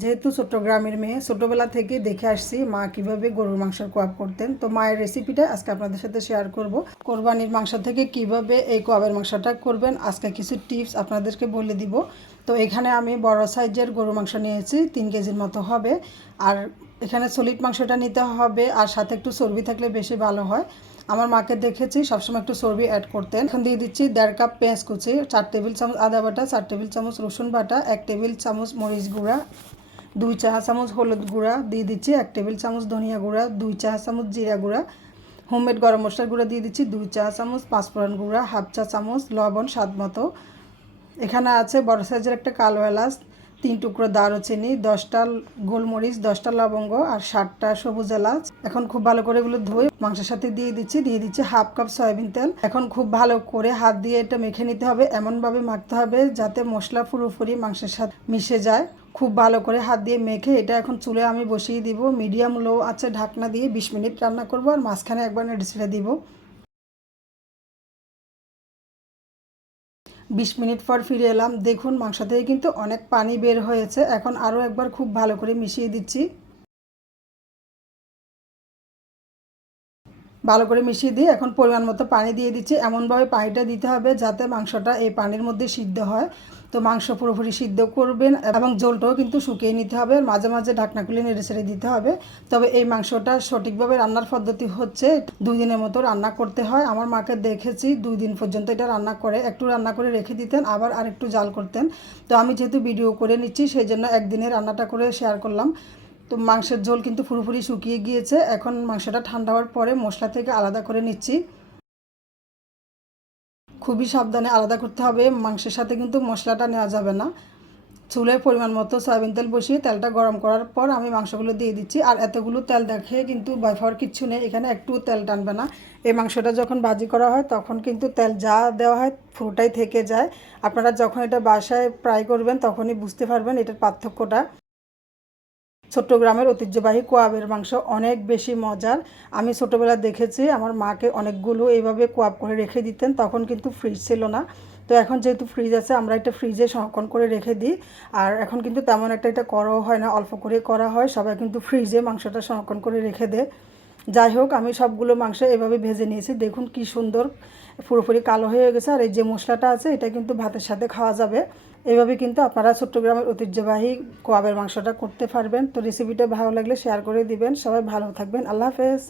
যেহেতু চট্টগ্রামের মেয়ে, ছোটোবেলা থেকে দেখে আসছি মা কীভাবে গরুর মাংসের কোয়াব করতেন। তো মায়ের রেসিপিটা আজকে আপনাদের সাথে শেয়ার করব। কোরবানির মাংস থেকে কীভাবে এই কোয়াবের মাংসটা করবেন, আজকে কিছু টিপস আপনাদেরকে বলে দিব। তো এখানে আমি বড় সাইজের গরুর মাংস নিয়েছি, তিন কেজির মতো হবে। আর এখানে সলিড মাংসটা নিতে হবে, আর সাথে একটু চর্বি থাকলে বেশি ভালো হয়। আমার মাকে দেখেছি, সবসময় একটু চর্বি অ্যাড করতেন। এখন দিয়ে দিচ্ছি দেড় কাপ পেঁয়াজ কুচি, চার টেবিল চামচ আদা বাটা, চার টেবিল চামচ রসুন বাটা, এক টেবিল চামচ মরিচ গুঁড়া। দুই চা চামচ হলুদ গুঁড়া দিয়ে দিচ্ছি, এক টেবিল চামচ ধনিয়া গুঁড়া, দুই চা চামচ জিরা গুঁড়া। হোমমেড গরম মশলার গুঁড়া দিয়ে দিচ্ছি, দুই চা চামচ পাঁচফোড়ন গুঁড়া, হাফ চা চামচ লবণ স্বাদ মতো। এখানে আছে বড় সাইজের একটা কালো এলাচ তিন টুকরো দারুচিনি দশটা গোলমরিচ, দশটা লবঙ্গ আর ষাটটা সবুজ এলাচ। এখন খুব ভালো করে এগুলো ধুয়ে মাংসের সাথে দিয়ে দিচ্ছি। দিয়ে দিচ্ছি হাফ কাপ সয়াবিন তেল। এখন খুব ভালো করে হাত দিয়ে এটা মেখে নিতে হবে। এমনভাবে মাখতে হবে যাতে মশলা পুরোপুরি মাংসের সাথে মিশে যায়। খুব ভালো করে হাত দিয়ে মেখে এটা এখন চুলে আমি বসিয়ে দিব। মিডিয়াম লো আছে ঢাকনা দিয়ে বিশ মিনিট রান্না করব আর মাঝখানে একবার নেড়ে ছেড়ে দিব। বিশ মিনিট পর ফিরে এলাম। দেখুন, মাংসা থেকে কিন্তু অনেক পানি বের হয়েছে। এখন আরও একবার খুব ভালো করে মিশিয়ে দিচ্ছি। ভালো করে মিশিয়ে দিয়ে এখন পরিমাণ মতো পানি দিয়ে দিচ্ছি। এমনভাবে পানিটা দিতে হবে যাতে মাংসটা এই পানির মধ্যে সিদ্ধ হয়। তো মাংস পুরোপুরি সিদ্ধ করবেন এবং জলটাও কিন্তু শুকিয়ে নিতে হবে মাঝে মাঝে ঢাকনা খুলে নেড়ে ছেড়ে দিতে হবে। তবে এই মাংসটা সঠিকভাবে রান্নার পদ্ধতি হচ্ছে দুই দিনের মতো রান্না করতে হয়। আমার মাকে দেখেছি দুই দিন পর্যন্ত এটা রান্না করে, একটু রান্না করে রেখে দিতেন, আবার আরেকটু জাল করতেন। তো আমি যেহেতু ভিডিও করে নিচ্ছি, সেই জন্য একদিনে রান্নাটা করে শেয়ার করলাম। তো মাংসের ঝোল কিন্তু পুরোপুরি শুকিয়ে গিয়েছে। এখন মাংসটা ঠান্ডা হওয়ার পরে মশলা থেকে আলাদা করে নিচ্ছি। খুবই সাবধানে আলাদা করতে হবে। মাংসের সাথে কিন্তু মশলাটা নেওয়া যাবে না। চুলের পরিমাণ মতো সয়াবিন তেল বসিয়ে তেলটা গরম করার পর আমি মাংসগুলো দিয়ে দিচ্ছি। আর এতগুলো তেল দেখে কিন্তু বাইফার কিচ্ছু নেই। এখানে একটু তেল টানবে না। এই মাংসটা যখন ভাজি করা হয় তখন কিন্তু তেল যা দেওয়া হয় পুরোটাই থেকে যায়। আপনারা যখন এটা বাসায় ফ্রাই করবেন তখনই বুঝতে পারবেন এটার পার্থক্যটা। চট্টগ্রামের ঐতিহ্যবাহী কোয়াবের মাংস অনেক বেশি মজার। আমি ছোটোবেলা দেখেছি, আমার মাকে অনেকগুলো এইভাবে কোয়াব করে রেখে দিতেন, তখন কিন্তু ফ্রিজ ছিল না। তো এখন যেহেতু ফ্রিজ আছে, আমরা এটা ফ্রিজে সংরক্ষণ করে রেখে দিই। আর এখন কিন্তু তেমন একটা এটা করাও হয় না, অল্প করে করা হয়, সবাই কিন্তু ফ্রিজে মাংসটা সংরক্ষণ করে রেখে দেয়। যাই হোক, আমি সবগুলো মাংস এভাবে ভেজে নিয়েছি, দেখুন কি সুন্দর, পুরোপুরি কালো হয়ে গেছে। আর এই যে মশলাটা আছে, এটা কিন্তু ভাতের সাথে খাওয়া যাবে। এভাবে কিন্তু আপনারা চট্টগ্রামের ঐতিহ্যবাহী কোয়াবের মাংসটা করতে পারবেন। তো রেসিপিটা ভালো লাগলে শেয়ার করে দিবেন। সবাই ভালো থাকবেন। আল্লাহ হাফেজ।